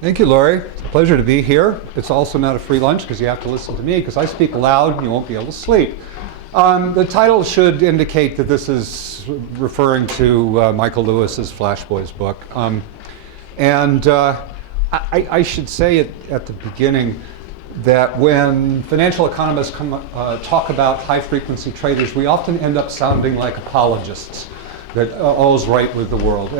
Thank you, Laurie. It's a pleasure to be here. It's also not a free lunch because you have to listen to me because I speak loud and you won't be able to sleep. The title should indicate that this is referring to Michael Lewis's Flash Boys book. I should say at the beginning that when financial economists talk about high-frequency traders, we often end up sounding like apologists, that all's right with the world.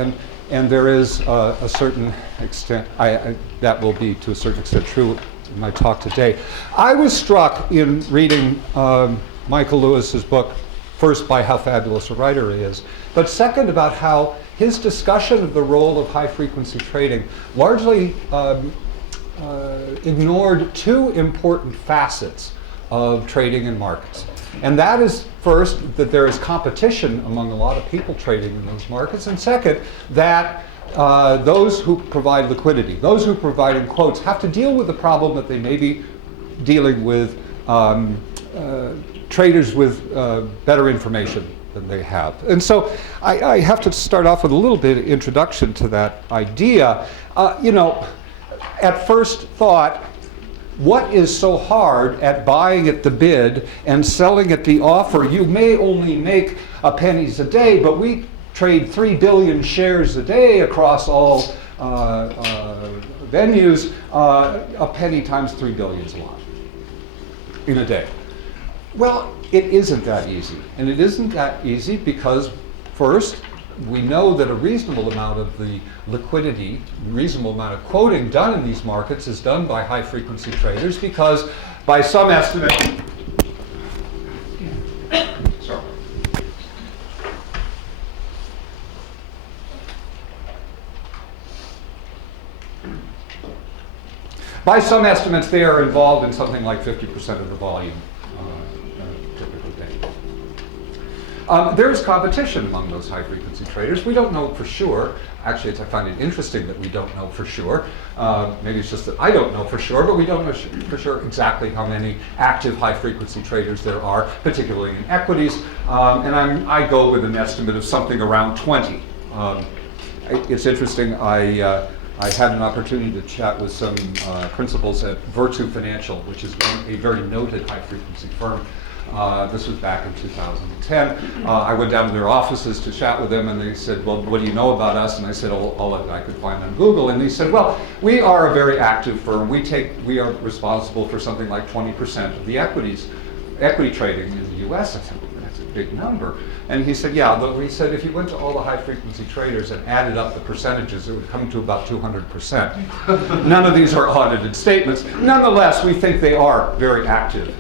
And there is a certain extent, that will be to a certain extent true in my talk today. I was struck in reading Michael Lewis's book, first by how fabulous a writer he is, but second about how his discussion of the role of high-frequency trading largely ignored two important facets of trading in markets. And that is, first, that there is competition among a lot of people trading in those markets, and second, that those who provide liquidity, those who provide, in quotes, have to deal with the problem that they may be dealing with traders with better information than they have. And so I have to start off with a little bit of introduction to that idea. At first thought, what is so hard at buying at the bid and selling at the offer? You may only make pennies a day, but we trade 3 billion shares a day across all venues. A penny times 3 billion is a lot in a day. Well, it isn't that easy. And it isn't that easy because, first, we know that a reasonable amount of the liquidity, reasonable amount of quoting done in these markets is done by high-frequency traders because by some estimate, sorry. By some estimates, they are involved in something like 50% of the volume. There's competition among those high-frequency traders. We don't know for sure. Actually, I find it interesting that we don't know for sure. Maybe it's just that I don't know for sure, but we don't know for sure exactly how many active high-frequency traders there are, particularly in equities. And I go with an estimate of something around 20. It's interesting. I had an opportunity to chat with some principals at Virtu Financial, which is a very noted high-frequency firm. This was back in 2010. I went down to their offices to chat with them, and they said, well, what do you know about us? And I said, all that I could find on Google. And they said, well, we are a very active firm. We are responsible for something like 20% of the equity trading in the US. I said, well, that's a big number. And he said, yeah, but we said if you went to all the high-frequency traders and added up the percentages, it would come to about 200%. None of these are audited statements. Nonetheless, we think they are very active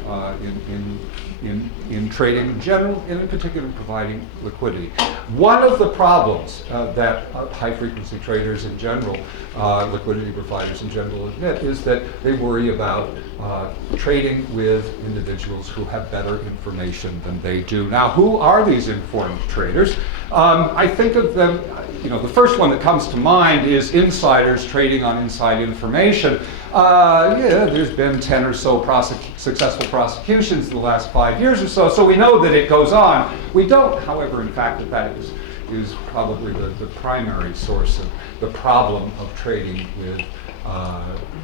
in trading in general, and in particular providing liquidity. One of the problems that high-frequency traders in general, liquidity providers in general admit, is that they worry about trading with individuals who have better information than they do. Now, who are these informed traders? I think of them, the first one that comes to mind is insiders trading on inside information. There's been 10 or so successful prosecutions in the last 5 years or so, so we know that it goes on. We don't, however, in fact, that is probably the primary source of the problem of trading with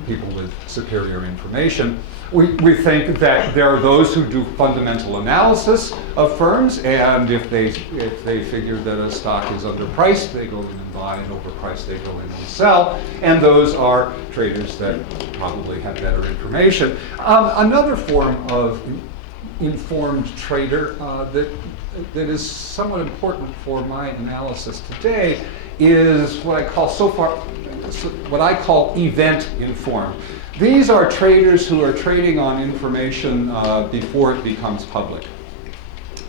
people with superior information. We think that there are those who do fundamental analysis of firms, and if they figure that a stock is underpriced, they go in and buy, and overpriced, they go in and sell. And those are traders that probably have better information. Another form of informed trader that is somewhat important for my analysis today is what I call event informed. These are traders who are trading on information before it becomes public.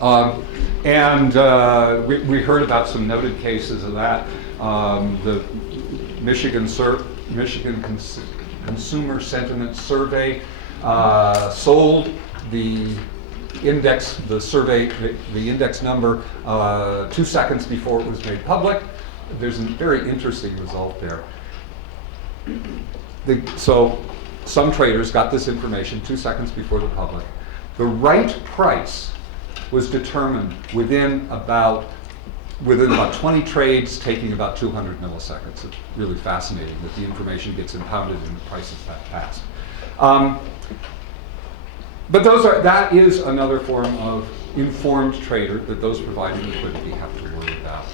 We heard about some noted cases of that. The Michigan Consumer Sentiment Survey sold the index number 2 seconds before it was made public. There's a very interesting result there. So some traders got this information 2 seconds before the public. The right price was determined within about within about 20 trades, taking about 200 milliseconds. It's really fascinating that the information gets impounded and the price is that fast. But that is another form of informed trader that those providing liquidity have to worry about.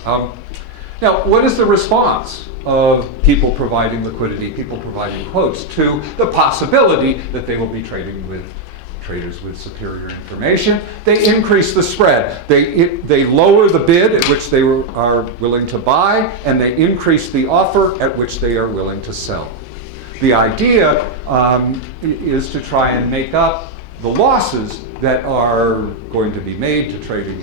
Now, what is the response of people providing liquidity, people providing quotes, to the possibility that they will be trading with traders with superior information? They increase the spread. They lower the bid at which they are willing to buy, and they increase the offer at which they are willing to sell. The idea is to try and make up the losses that are going to be made to trading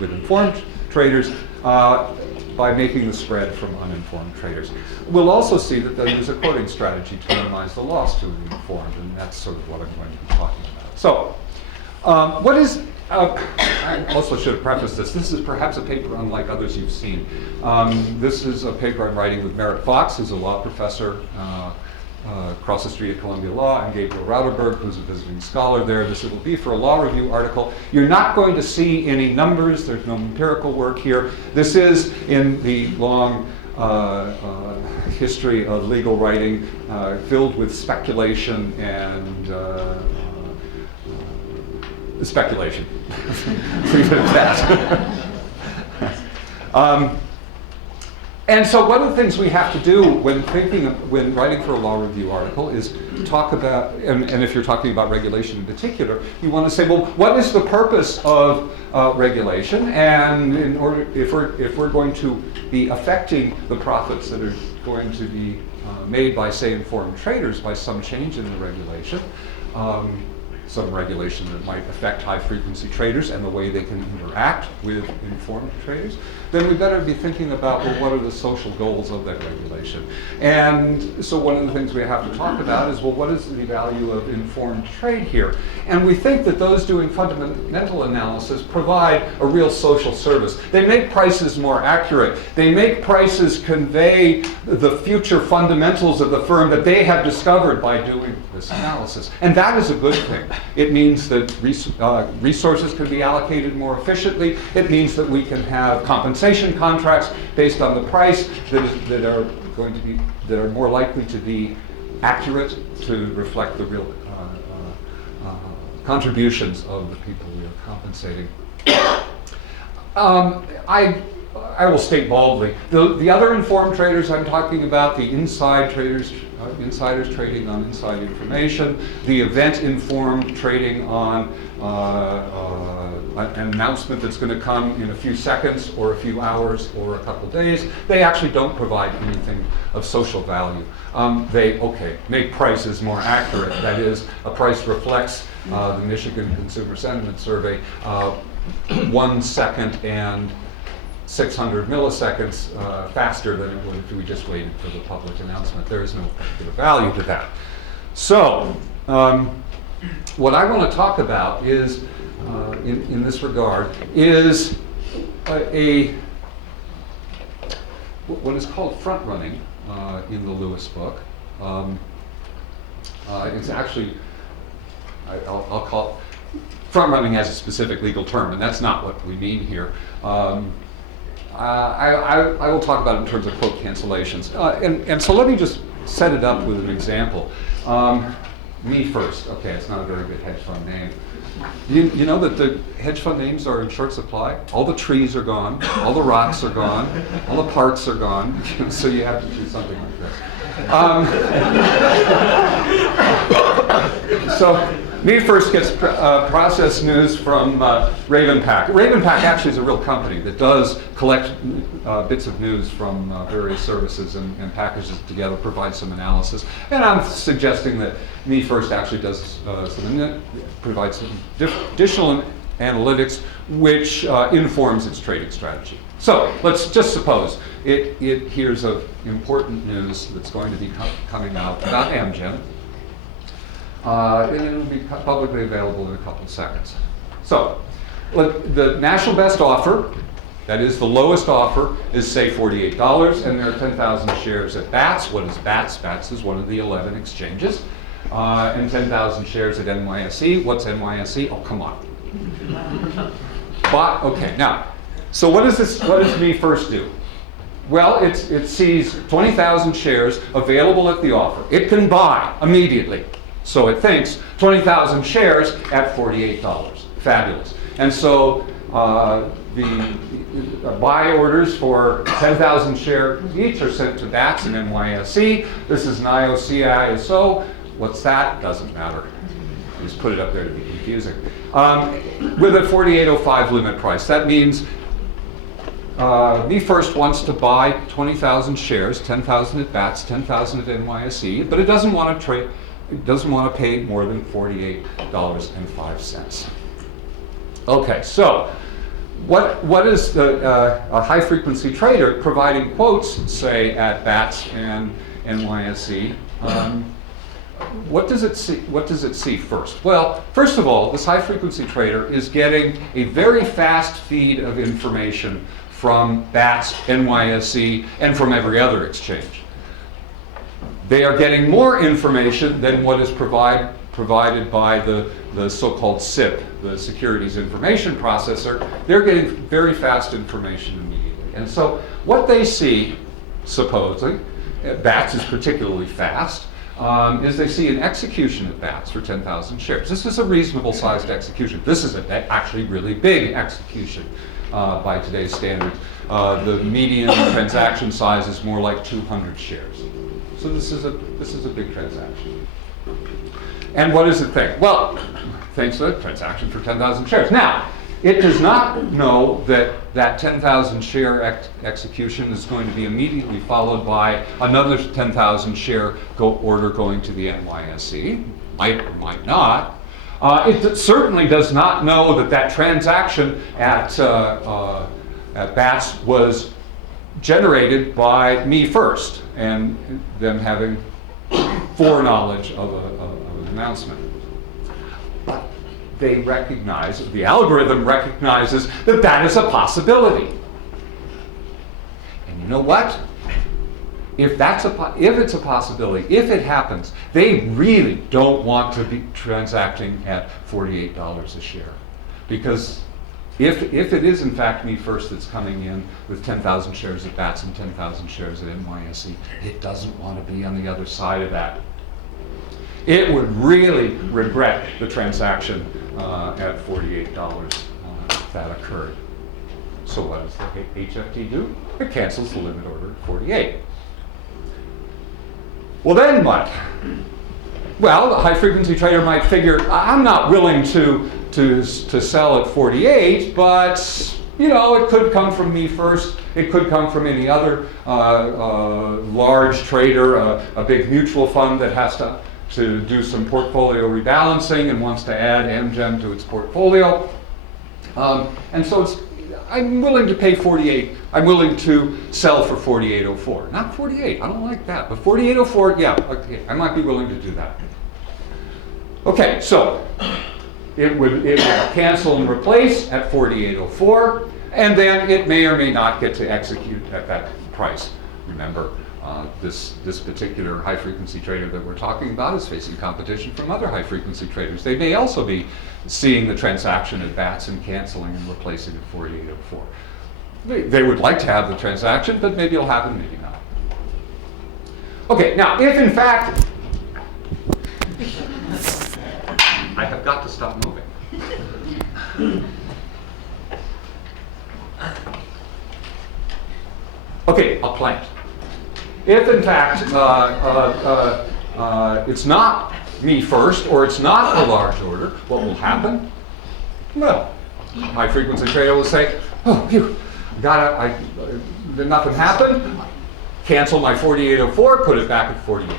with informed traders by making the spread from uninformed traders. We'll also see that they'll use a quoting strategy to minimize the loss to the informed, and that's sort of what I'm going to be talking about. So, I also should have prefaced this. This is perhaps a paper unlike others you've seen. This is a paper I'm writing with Merritt Fox, who's a law professor across the street at Columbia Law, and Gabriel Rauterberg, who's a visiting scholar there. This will be for a law review article. You're not going to see any numbers. There's no empirical work here. This is in the long history of legal writing filled with speculation and speculation. Leave it at that. And so one of the things we have to do when writing for a law review article is talk about, and if you're talking about regulation in particular, you want to say, well, what is the purpose of regulation? And in order, if we're going to be affecting the profits that are going to be made by, say, informed traders by some change in the regulation, some regulation that might affect high-frequency traders and the way they can interact with informed traders, then we better be thinking about, well, what are the social goals of that regulation? And so one of the things we have to talk about is, well, what is the value of informed trade here? And we think that those doing fundamental analysis provide a real social service. They make prices more accurate. They make prices convey the future fundamentals of the firm that they have discovered by doing this analysis. And that is a good thing. It means that resources can be allocated more efficiently. It means that we can have compensation contracts based on the price that are more likely to be accurate, to reflect the real contributions of the people we are compensating. I will state boldly, the other informed traders I'm talking about, the inside traders, insiders trading on inside information, the event-informed trading on an announcement that's going to come in a few seconds or a few hours or a couple days, they actually don't provide anything of social value. They make prices more accurate. That is, a price reflects the Michigan Consumer Sentiment Survey 1 second and 600 milliseconds faster than it would if we just waited for the public announcement. There is no particular value to that. So, what I want to talk about is, in this regard, is what is called front-running in the Lewis book. It's actually, I'll call it, front-running as a specific legal term, and that's not what we mean here. I will talk about it in terms of quote cancellations. And so let me just set it up with an example. Me First. Okay, it's not a very good hedge fund name. You know that the hedge fund names are in short supply? All the trees are gone, all the rocks are gone, all the parks are gone, so you have to choose something like this. So Me First gets processed news from Ravenpack. Ravenpack actually is a real company that does collect bits of news from various services and packages it together, provide some analysis. And I'm suggesting that Me First actually does provides some additional analytics which informs its trading strategy. So let's just suppose it hears of important news that's going to be coming out about Amgen. And it will be publicly available in a couple of seconds. So, the national best offer, that is the lowest offer, is say $48, and there are 10,000 shares at BATS. What is BATS? BATS is one of the 11 exchanges. And 10,000 shares at NYSE. What's NYSE? Oh, come on. But, okay, now, So what does me first do? Well, it sees 20,000 shares available at the offer. It can buy immediately. So it thinks 20,000 shares at $48. Fabulous. And so the buy orders for 10,000 shares each are sent to BATS and NYSE. This is an IOC ISO. What's that? Doesn't matter. Just put it up there to be confusing. With a 48.05 limit price. That means me first wants to buy 20,000 shares, 10,000 at BATS, 10,000 at NYSE, but it doesn't want to trade. It doesn't want to pay more than $48.05. Okay, so what is a high frequency trader providing quotes, say at BATS and NYSE? What does it see? What does it see first? Well, first of all, this high frequency trader is getting a very fast feed of information from BATS, NYSE, and from every other exchange. They are getting more information than what is provided by the so-called SIP, the Securities Information Processor. They're getting very fast information immediately. And so what they see, supposedly, BATS is particularly fast, is they see an execution at BATS for 10,000 shares. This is a reasonable sized execution. This is actually really big execution by today's standards. The median transaction size is more like 200 shares. So this is a big transaction. And what does it think? Well, thinks a transaction for 10,000 shares. Now, it does not know that that 10,000 share execution is going to be immediately followed by another 10,000 share order going to the NYSE. Might or might not. It certainly does not know that that transaction at BATS was generated by me first, and them having foreknowledge of an announcement. But they recognize, the algorithm recognizes that that is a possibility. And you know what? If it's a possibility, if it happens, they really don't want to be transacting at $48 a share. Because if it is in fact me first that's coming in with 10,000 shares at BATS and 10,000 shares at NYSE, it doesn't want to be on the other side of that. It would really regret the transaction at $48 if that occurred. So what does the HFT do? It cancels the limit order at 48. Well, then what? Well, the high frequency trader might figure, I'm not willing to sell at 48, but you know, it could come from me first. It could come from any other large trader, a big mutual fund that has to do some portfolio rebalancing and wants to add MGEM to its portfolio. And so I'm willing to pay 48. I'm willing to sell for 48.04. Not 48, I don't like that. But 48.04, yeah, okay, I might be willing to do that. Okay, so it would cancel and replace at 48.04, and then it may or may not get to execute at that price. Remember, this particular high frequency trader that we're talking about is facing competition from other high frequency traders. They may also be seeing the transaction at BATS and canceling and replacing at 48.04. They would like to have the transaction, but maybe it'll happen, maybe not. Okay, now if in fact, I have got to stop moving. Okay, I'll plant. If in fact it's not me first, or it's not a large order, what will happen? Well, high frequency trader will say, oh, phew, nothing happened, cancel my 48.04, put it back at 48.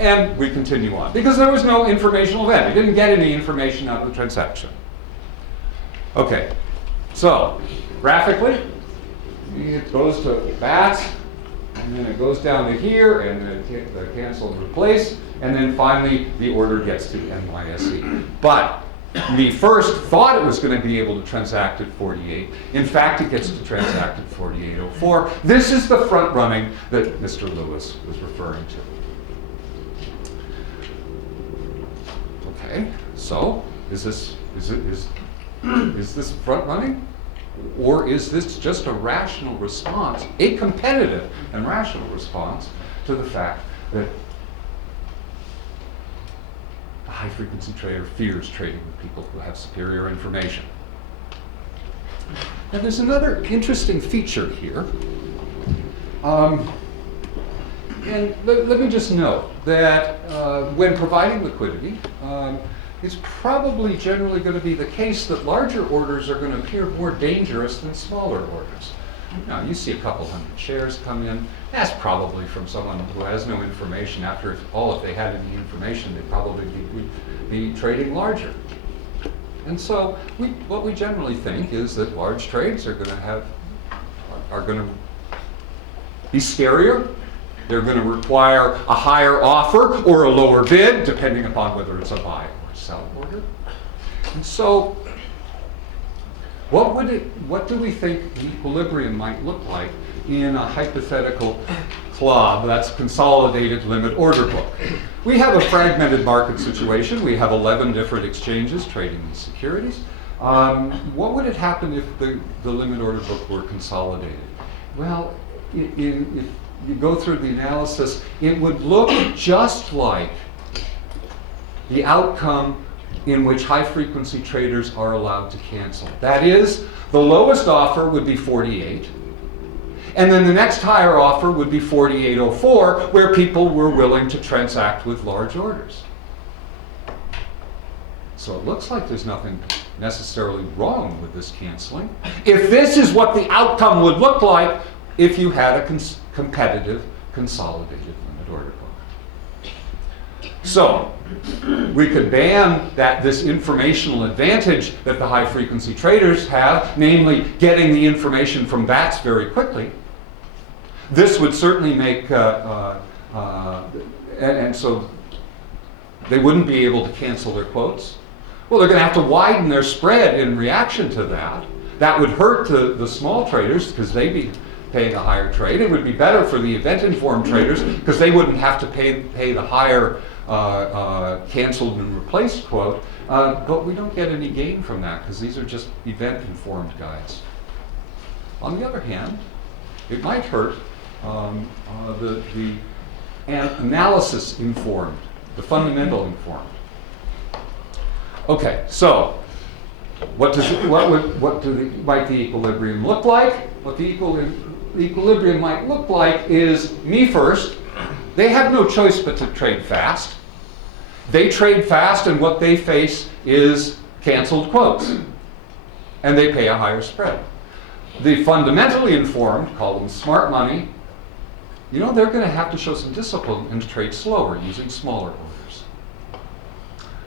And we continue on, because there was no informational event. I didn't get any information out of the transaction. Okay, so graphically, it goes to BATS, and then it goes down to here, and then the cancel and replace, and then finally the order gets to NYSE. But me first thought it was going to be able to transact at 48. In fact, it gets to transact at 48.04. This is the front running that Mr. Lewis was referring to. Okay, so is this front running? Or is this just a rational response, a competitive and rational response to the fact that a high-frequency trader fears trading with people who have superior information? Now, there's another interesting feature here. And let me just note that when providing liquidity, it's probably generally going to be the case that larger orders are going to appear more dangerous than smaller orders. Now, you see a couple hundred shares come in. That's probably from someone who has no information. After all, if they had any information, they'd probably be trading larger. And so what we generally think is that large trades are going to be scarier. They're going to require a higher offer or a lower bid, depending upon whether it's a buy or sell order. And so what do we think the equilibrium might look like in a hypothetical CLOB, that's consolidated limit order book? We have a fragmented market situation. We have 11 different exchanges trading these securities. What would it happen if the limit order book were consolidated? Well, if you go through the analysis, it would look just like the outcome in which high-frequency traders are allowed to cancel. That is, the lowest offer would be 48, and then the next higher offer would be 48.04, where people were willing to transact with large orders. So it looks like there's nothing necessarily wrong with this canceling. If this is what the outcome would look like if you had a competitive, consolidated limit order book. So, we could ban this informational advantage that the high-frequency traders have, namely getting the information from BATS very quickly. This would certainly make, and so they wouldn't be able to cancel their quotes. Well, they're going to have to widen their spread in reaction to that. That would hurt the small traders because they'd be paying a higher trade. It would be better for the event-informed traders because they wouldn't have to pay the higher canceled and replaced quote. But we don't get any gain from that because these are just event-informed guys. On the other hand, it might hurt the analysis-informed, the fundamental-informed. Okay, so might the equilibrium look like? What the equilibrium might look like is me first. They have no choice but to trade fast. They trade fast, and what they face is canceled quotes, and they pay a higher spread. The fundamentally informed, call them smart money, they're going to have to show some discipline and trade slower using smaller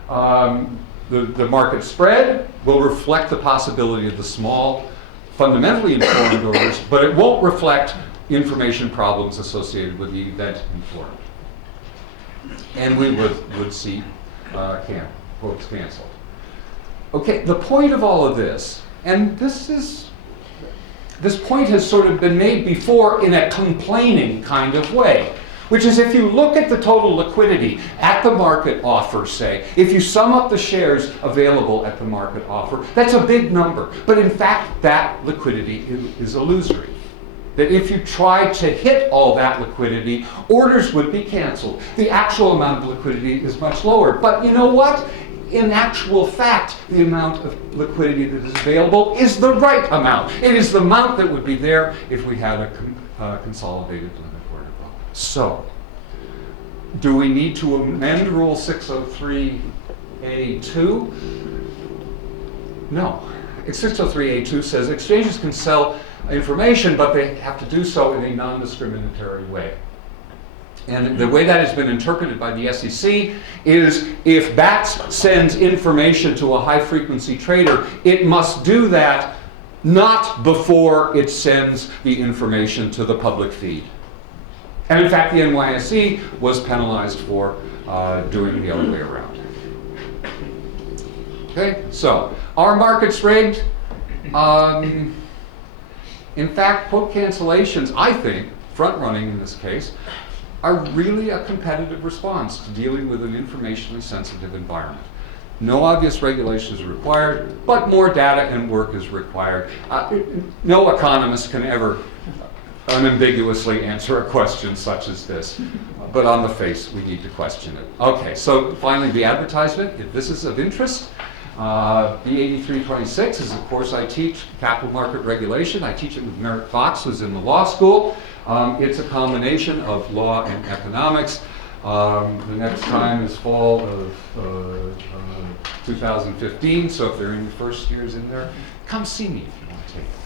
orders. The market spread will reflect the possibility of the small, fundamentally informed orders, but it won't reflect information problems associated with the event informed. And we would see quotes canceled. Okay, the point of all of this, and this point has sort of been made before in a complaining kind of way, which is if you look at the total liquidity at the market offer, say, if you sum up the shares available at the market offer, that's a big number. But in fact, that liquidity is illusory. That if you tried to hit all that liquidity, orders would be canceled. The actual amount of liquidity is much lower. But you know what? In actual fact, the amount of liquidity that is available is the right amount. It is the amount that would be there if we had a consolidated limit order book. So, do we need to amend Rule 603A2? No. 603A2 says exchanges can sell information, but they have to do so in a non-discriminatory way. And the way that has been interpreted by the SEC is if BATS sends information to a high-frequency trader, it must do that not before it sends the information to the public feed. And in fact, the NYSE was penalized for doing the other way around. Okay, so are markets rigged? In fact, quote cancellations, I think, front-running in this case, are really a competitive response to dealing with an informationally sensitive environment. No obvious regulation is required, but more data and work is required. No economist can ever unambiguously answer a question such as this. But on the face, we need to question it. Okay, so finally the advertisement, if this is of interest, B8326 is a course I teach, capital market regulation. I teach it with Merritt Fox, who's in the law school. It's a combination of law and economics. The next time is fall of 2015, so if there are any first years in there, come see me if you want to take it.